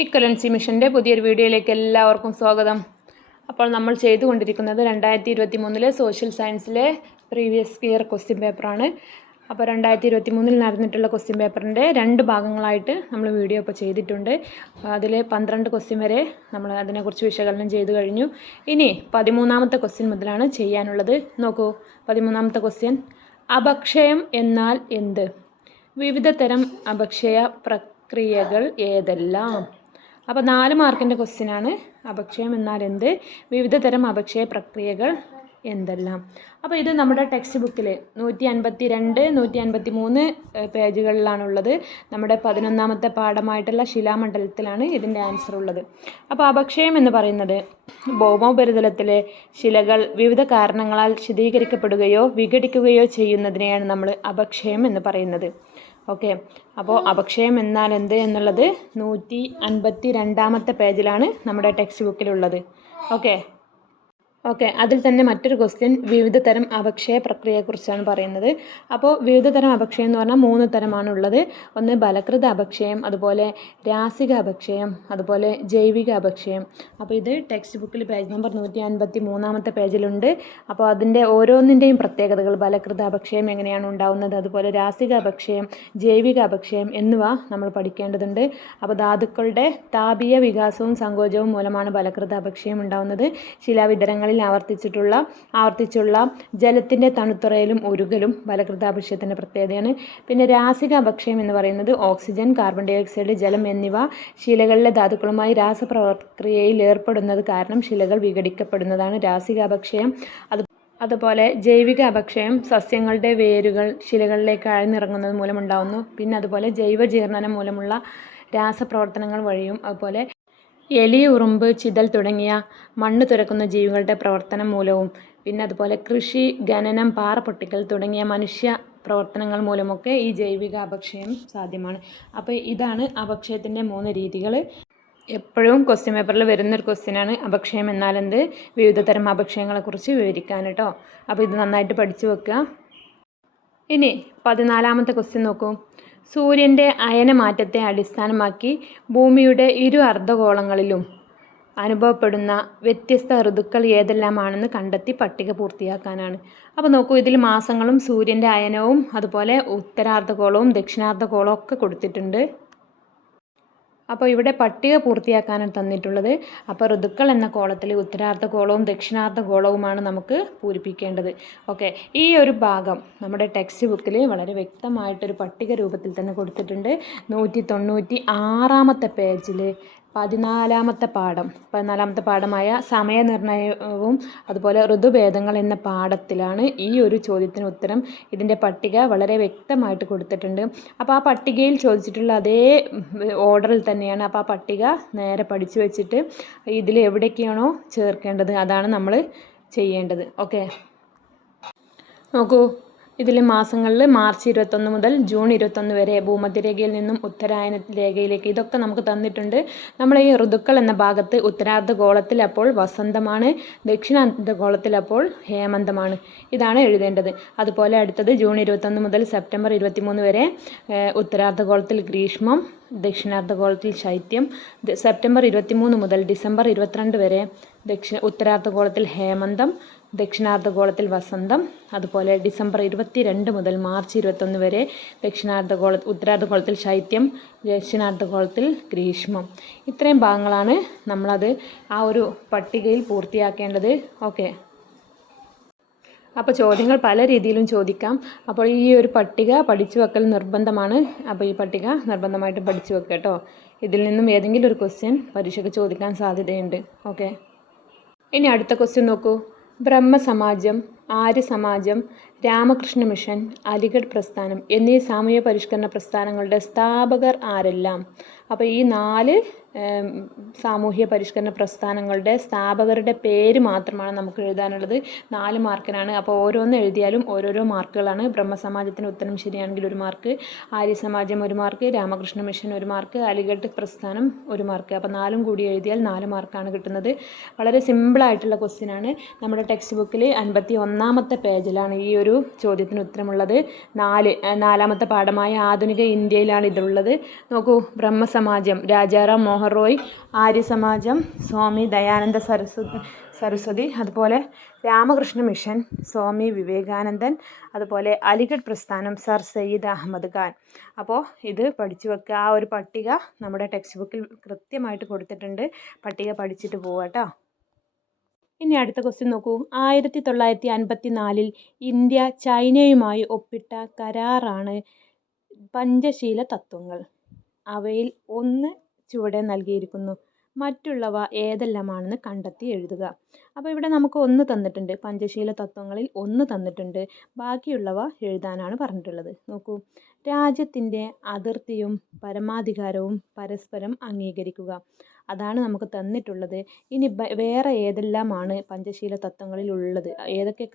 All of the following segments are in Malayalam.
ഇക്വലൻസി മിഷൻ്റെ പുതിയൊരു വീഡിയോയിലേക്ക് എല്ലാവർക്കും സ്വാഗതം. അപ്പോൾ നമ്മൾ ചെയ്തുകൊണ്ടിരിക്കുന്നത് 2023 സോഷ്യൽ സയൻസിലെ പ്രീവിയസ് ഇയർ ക്വസ്റ്റ്യൻ പേപ്പറാണ്. അപ്പോൾ 2023 നടന്നിട്ടുള്ള ക്വസ്റ്റ്യൻ പേപ്പറിൻ്റെ 2 ഭാഗങ്ങളായിട്ട് നമ്മൾ വീഡിയോ ഇപ്പോൾ ചെയ്തിട്ടുണ്ട്. അതിൽ 12 ക്വസ്റ്റ്യൻ വരെ നമ്മൾ അതിനെക്കുറിച്ച് വിശകലനം ചെയ്തു കഴിഞ്ഞു. ഇനി 13ാമത്തെ ക്വസ്റ്റ്യൻ മുതലാണ് ചെയ്യാനുള്ളത്. നോക്കൂ, 13ാമത്തെ ക്വസ്റ്റ്യൻ, അപക്ഷയം എന്നാൽ എന്ത്? വിവിധ തരം അപക്ഷയ പ്രക്രിയകൾ ഏതെല്ലാം? അപ്പോൾ 4 മാർക്കിൻ്റെ ക്വസ്റ്റ്യനാണ്. അപക്ഷയം എന്നാൽ എന്ത്, വിവിധ തരം അപക്ഷയ പ്രക്രിയകൾ എന്തെല്ലാം. അപ്പോൾ ഇത് നമ്മുടെ ടെക്സ്റ്റ് ബുക്കിൽ 152, 153 പേജുകളിലാണുള്ളത്. നമ്മുടെ 11ാമത്തെ പാഠമായിട്ടുള്ള ശിലാമണ്ഡലത്തിലാണ് ഇതിൻ്റെ ആൻസർ ഉള്ളത്. അപ്പോൾ അപക്ഷയം എന്ന് പറയുന്നത് ഭൗമോപരിതലത്തിലെ ശിലകൾ വിവിധ കാരണങ്ങളാൽ ശീതീകരിക്കപ്പെടുകയോ വിഘടിക്കുകയോ ചെയ്യുന്നതിനെയാണ് നമ്മൾ അപക്ഷയം എന്ന് പറയുന്നത്. ഓക്കെ, അപ്പോൾ അപക്ഷയം എന്നാൽ എന്ത് എന്നുള്ളത് 152ാമത്തെ പേജിലാണ് നമ്മുടെ ടെക്സ്റ്റ് ബുക്കിലുള്ളത്. ഓക്കെ, അതിൽ തന്നെ മറ്റൊരു ക്വസ്റ്റ്യൻ വിവിധ തരം അപക്ഷയ പ്രക്രിയയെക്കുറിച്ചാണ് പറയുന്നത്. അപ്പോൾ വിവിധ തരം അപക്ഷയം എന്ന് പറഞ്ഞാൽ 3 തരമാണ് ഉള്ളത്. ഒന്ന് ബലകൃത അപക്ഷയം, അതുപോലെ രാസിക അപക്ഷയം, അതുപോലെ ജൈവിക അപക്ഷയം. അപ്പോൾ ഇത് ടെക്സ്റ്റ് ബുക്കിൽ പേജ് നമ്പർ 153ാമത്തെ പേജിലുണ്ട്. അപ്പോൾ അതിൻ്റെ ഓരോന്നിൻ്റെയും പ്രത്യേകതകൾ, ബലകൃത അപക്ഷയം എങ്ങനെയാണ് ഉണ്ടാവുന്നത്, അതുപോലെ രാസിക അപക്ഷയം, ജൈവിക അപക്ഷയം എന്നിവ നമ്മൾ പഠിക്കേണ്ടതുണ്ട്. അപ്പോൾ ധാതുക്കളുടെ താപീയ വികാസവും സങ്കോചവും മൂലമാണ് ബലകൃത അപക്ഷയം ഉണ്ടാവുന്നത്. ശിലാവിതരങ്ങളിൽ ആവർത്തിച്ചുള്ള ജലത്തിൻ്റെ തണുത്തുറയലും ഉരുകലും ബലകൃത അപക്ഷയത്തിൻ്റെ പ്രത്യേകതയാണ്. പിന്നെ രാസിക അപക്ഷയം എന്ന് പറയുന്നത് ഓക്സിജൻ, കാർബൺ ഡൈ ഓക്സൈഡ്, ജലം എന്നിവ ശിലകളിലെ ധാതുക്കളുമായി രാസപ്രക്രിയയിൽ ഏർപ്പെടുന്നത് കാരണം ശിലകൾ വിഘടിക്കപ്പെടുന്നതാണ് രാസിക അപക്ഷയം. അതുപോലെ ജൈവിക അപക്ഷയം സസ്യങ്ങളുടെ വേരുകൾ ശിലകളിലേക്ക് ആഴ്ന്നിറങ്ങുന്നത് മൂലമുണ്ടാകുന്നു. പിന്നെ അതുപോലെ ജൈവജീർണനം മൂലമുള്ള രാസപ്രവർത്തനങ്ങൾ വഴിയും, അതുപോലെ എലി, ഉറുമ്പ്, ചിതൽ തുടങ്ങിയ മണ്ണ് തുരക്കുന്ന ജീവികളുടെ പ്രവർത്തനം മൂലവും, പിന്നെ അതുപോലെ കൃഷി, ഖനനം, പാറ പൊട്ടിക്കൽ തുടങ്ങിയ മനുഷ്യ പ്രവർത്തനങ്ങൾ മൂലമൊക്കെ ഈ ജൈവിക അപക്ഷയം സാധ്യമാണ്. അപ്പോൾ ഇതാണ് അപക്ഷയത്തിൻ്റെ 3 രീതികൾ. എപ്പോഴും ക്വസ്റ്റ്യൻ പേപ്പറിൽ വരുന്നൊരു ക്വസ്റ്റ്യനാണ് അപക്ഷയം എന്നാൽ എന്ത്, വിവിധ തരം അപക്ഷയങ്ങളെക്കുറിച്ച് വിവരിക്കാൻ കേട്ടോ. അപ്പോൾ ഇത് നന്നായിട്ട് പഠിച്ചു വെക്കുക. ഇനി 14ാമത്തെ ക്വസ്റ്റ്യൻ നോക്കൂ. സൂര്യൻ്റെ അയനമാറ്റത്തെ അടിസ്ഥാനമാക്കി ഭൂമിയുടെ 2 അർദ്ധഗോളങ്ങളിലും അനുഭവപ്പെടുന്ന വ്യത്യസ്ത ഋതുക്കൾ ഏതെല്ലാമാണെന്ന് കണ്ടെത്തി പട്ടിക പൂർത്തിയാക്കാനാണ്. അപ്പോൾ നോക്കൂ, ഇതിൽ മാസങ്ങളും സൂര്യൻ്റെ അയനവും അതുപോലെ ഉത്തരാർദ്ധഗോളവും ദക്ഷിണാർദ്ധഗോളവും ഒക്കെ കൊടുത്തിട്ടുണ്ട്. അപ്പോൾ ഇവിടെ പട്ടിക പൂർത്തിയാക്കാനാണ് തന്നിട്ടുള്ളത്. അപ്പോൾ ഋതുക്കൾ എന്ന കോളത്തിൽ ഉത്തരാർദ്ധഗോളവും ദക്ഷിണാർദ്ധഗോളവുമാണ് നമുക്ക് പൂരിപ്പിക്കേണ്ടത്. ഓക്കെ, ഈ ഒരു ഭാഗം നമ്മുടെ ടെക്സ്റ്റ് ബുക്കിൽ വളരെ വ്യക്തമായിട്ടൊരു പട്ടിക രൂപത്തിൽ തന്നെ കൊടുത്തിട്ടുണ്ട്. 196ാമത്തെ പേജിൽ 14ാമത്തെ പാഠമായ സമയനിർണയവും അതുപോലെ ഋതുഭേദങ്ങൾ എന്ന പാഠത്തിലാണ് ഈ ഒരു ചോദ്യത്തിന് ഉത്തരം. ഇതിൻ്റെ പട്ടിക വളരെ വ്യക്തമായിട്ട് കൊടുത്തിട്ടുണ്ട്. അപ്പോൾ ആ പട്ടികയിൽ ചോദിച്ചിട്ടുള്ള അതേ ഓർഡറിൽ തന്നെയാണ്. അപ്പോൾ ആ പട്ടിക നേരെ പഠിച്ചു വെച്ചിട്ട് ഇതിൽ എവിടേക്കാണോ ചേർക്കേണ്ടത് അതാണ് നമ്മൾ ചെയ്യേണ്ടത്. ഓക്കെ, നോക്കൂ, ഇതിൽ മാസങ്ങളിൽ മാർച്ച് 21 മുതൽ ജൂൺ 21 വരെ ഭൂമധ്യരേഖയിൽ നിന്നും ഉത്തരായന രേഖയിലേക്ക് ഇതൊക്കെ നമുക്ക് തന്നിട്ടുണ്ട്. നമ്മൾ ഈ ഋതുക്കൾ എന്ന ഭാഗത്ത് ഉത്തരാർദ്ധഗോളത്തിൽ അപ്പോൾ വസന്തമാണ്, ദക്ഷിണാർദ്ധഗോളത്തിൽ അപ്പോൾ ഹേമന്തമാണ്. ഇതാണ് എഴുതേണ്ടത്. അതുപോലെ അടുത്തത് ജൂൺ 21 മുതൽ സെപ്റ്റംബർ 23 വരെ ഉത്തരാർദ്ധഗോളത്തിൽ ഗ്രീഷ്മം, ദക്ഷിണാർദ്ധഗോളത്തിൽ ശൈത്യം. സെപ്റ്റംബർ 23 മുതൽ ഡിസംബർ 22 വരെ ഉത്തരാർദ്ധഗോളത്തിൽ ഹേമന്തം, ദക്ഷിണാർദ്ധഗോളത്തിൽ വസന്തം. അതുപോലെ ഡിസംബർ 22 മുതൽ മാർച്ച് 21 വരെ ഉത്തരാർദ്ധഗോളത്തിൽ ശൈത്യം, ദക്ഷിണാർദ്ധഗോളത്തിൽ ഗ്രീഷ്മം. ഇത്രയും ഭാഗങ്ങളാണ് നമ്മളത് ആ ഒരു പട്ടികയിൽ പൂർത്തിയാക്കേണ്ടത്. ഓക്കെ, അപ്പോൾ ചോദ്യങ്ങൾ പല രീതിയിലും ചോദിക്കാം. അപ്പോൾ ഈ ഒരു പട്ടിക പഠിച്ചു വെക്കൽ നിർബന്ധമാണ്. അപ്പോൾ ഈ പട്ടിക നിർബന്ധമായിട്ട് പഠിച്ചു വെക്കുക കേട്ടോ. ഇതിൽ നിന്നും ഏതെങ്കിലും ഒരു ക്വസ്റ്റ്യൻ പരീക്ഷയ്ക്ക് ചോദിക്കാൻ സാധ്യതയുണ്ട്. ഓക്കെ, ഇനി അടുത്ത ക്വസ്റ്റ്യൻ നോക്കൂ. ബ്രഹ്മസമാജം, ആര്യസമാജം, രാമകൃഷ്ണ മിഷൻ, അലിഗഡ് പ്രസ്ഥാനം എന്നീ സാമൂഹ്യ പരിഷ്കരണ പ്രസ്ഥാനങ്ങളുടെ സ്ഥാപകർ ആരെല്ലാം? അപ്പോൾ ഈ 4 സാമൂഹ്യ പരിഷ്കരണ പ്രസ്ഥാനങ്ങളുടെ സ്ഥാപകരുടെ പേര് മാത്രമാണ് നമുക്ക് എഴുതാനുള്ളത്. 4 മാർക്കിനാണ്. അപ്പോൾ ഓരോന്ന് എഴുതിയാലും ഓരോരോ മാർക്കുകളാണ്. ബ്രഹ്മസമാജത്തിന് ഉത്തരം ശരിയാണെങ്കിൽ 1 മാർക്ക്, ആര്യസമാജം 1 mark, Ramakrishna mission 1 mark, Aligarh പ്രസ്ഥാനം 1 മാർക്ക്. അപ്പോൾ 4ഉം കൂടി എഴുതിയാൽ 4 മാർക്കാണ് കിട്ടുന്നത്. വളരെ സിമ്പിളായിട്ടുള്ള ക്വസ്റ്റ്യനാണ്. നമ്മുടെ ടെക്സ്റ്റ് ബുക്കിൽ 51ാമത്തെ പേജിലാണ് ഈ ഒരു ചോദ്യത്തിന് ഉത്തരമുള്ളത്. 4ാമത്തെ പാഠമായ ആധുനിക ഇന്ത്യയിലാണ് ഇതുള്ളത്. നോക്കൂ, ബ്രഹ്മസമാജം സമാജം രാജാറാം മോഹൻ റോയ്, ആര്യ സമാജം സ്വാമി ദയാനന്ദ സരസ്വതി, അതുപോലെ രാമകൃഷ്ണ മിഷൻ സ്വാമി വിവേകാനന്ദൻ, അതുപോലെ അലിഗഡ് പ്രസ്ഥാനം സർ സയ്യിദ് അഹമ്മദ് ഖാൻ. അപ്പോൾ ഇത് പഠിച്ചു വെക്കുക. ആ ഒരു പട്ടിക നമ്മുടെ ടെക്സ്റ്റ് ബുക്കിൽ കൃത്യമായിട്ട് കൊടുത്തിട്ടുണ്ട്. പട്ടിക പഠിച്ചിട്ട് പോവുക കേട്ടോ. ഇനി അടുത്ത ക്വസ്റ്റ്യൻ നോക്കൂ. 1954 ഇന്ത്യ ചൈനയുമായി ഒപ്പിട്ട കരാറാണ് പഞ്ചശീല തത്വങ്ങൾ. അവയിൽ ഒന്ന് ചുവടെ നൽകിയിരിക്കുന്നു. മറ്റുള്ളവ ഏതെല്ലാമാണെന്ന് കണ്ടെത്തി എഴുതുക. അപ്പോൾ ഇവിടെ നമുക്ക് ഒന്ന് തന്നിട്ടുണ്ട്. പഞ്ചശീല തത്വങ്ങളിൽ ഒന്ന് തന്നിട്ടുണ്ട്. ബാക്കിയുള്ളവ എഴുതാനാണ് പറഞ്ഞിട്ടുള്ളത്. നോക്കൂ. രാജ്യത്തിൻ്റെ അതിർത്തിയും പരമാധികാരവും പരസ്പരം അംഗീകരിക്കുക. അതാണ് നമുക്ക് തന്നിട്ടുള്ളത്. ഇനി വേറെ ഏതെല്ലാമാണ് പഞ്ചശീല തത്വങ്ങളിൽ ഉള്ളത്? ഏതൊക്കെ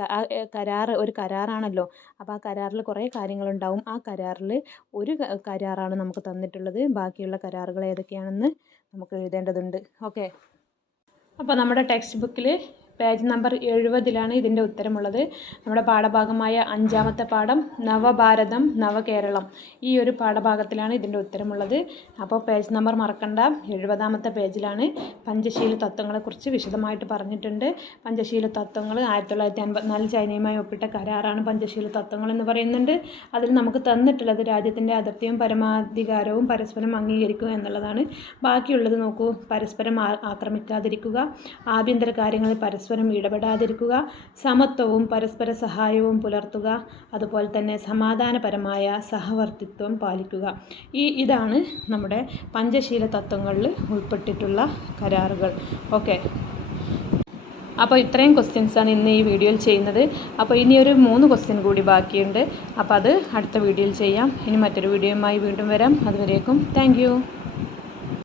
കരാർ, ഒരു കരാറാണല്ലോ. അപ്പോൾ ആ കരാറിൽ കുറേ കാര്യങ്ങളുണ്ടാവും. ആ കരാറിൽ ഒരു കരാറാണ് നമുക്ക് തന്നിട്ടുള്ളത്. ബാക്കിയുള്ള കരാറുകൾ ഏതൊക്കെയാണെന്ന് നമുക്ക് എഴുതേണ്ടതുണ്ട്. ഓക്കെ. അപ്പോൾ നമ്മുടെ ടെക്സ്റ്റ് ബുക്കിൽ പേജ് നമ്പർ 70 ഇതിൻ്റെ ഉത്തരമുള്ളത്. നമ്മുടെ പാഠഭാഗമായ 5ാമത്തെ പാഠം നവഭാരതം നവകേരളം, ഈ ഒരു പാഠഭാഗത്തിലാണ് ഇതിൻ്റെ ഉത്തരമുള്ളത്. അപ്പോൾ പേജ് നമ്പർ മറക്കണ്ട. 70ാമത്തെ പേജിലാണ്. പഞ്ചശീല തത്വങ്ങളെക്കുറിച്ച് വിശദമായിട്ട് പറഞ്ഞിട്ടുണ്ട്. പഞ്ചശീല തത്വങ്ങൾ 1954 ചൈനയുമായി ഒപ്പിട്ട കരാറാണ് പഞ്ചശീല തത്വങ്ങൾ എന്ന് പറയുന്നുണ്ട്. അതിൽ നമുക്ക് തന്നിട്ടുള്ളത് രാജ്യത്തിൻ്റെ അതിർത്തിയും പരമാധികാരവും പരസ്പരം അംഗീകരിക്കുക എന്നുള്ളതാണ്. ബാക്കിയുള്ളത് നോക്കൂ. പരസ്പരം ആക്രമിക്കാതിരിക്കുക, ആഭ്യന്തര കാര്യങ്ങളിൽ പരസ്പരം ഇടപെടാതിരിക്കുക, സമത്വവും പരസ്പര സഹായവും പുലർത്തുക, അതുപോലെ തന്നെ സമാധാനപരമായ സഹവർത്തിത്വം പാലിക്കുക. ഇതാണ് നമ്മുടെ പഞ്ചശീല തത്വങ്ങളിൽ ഉൾപ്പെട്ടിട്ടുള്ള കരാറുകൾ. ഓക്കെ. അപ്പോൾ ഇത്രയും ക്വസ്റ്റ്യൻസാണ് ഇന്ന് ഈ വീഡിയോയിൽ ചെയ്യുന്നത്. അപ്പോൾ ഇനി ഒരു 3 ക്വസ്റ്റ്യൻ കൂടി ബാക്കിയുണ്ട്. അപ്പോൾ അത് അടുത്ത വീഡിയോയിൽ ചെയ്യാം. ഇനി മറ്റൊരു വീഡിയോയുമായി വീണ്ടും വരാം. അതുവരേക്കും താങ്ക് യു.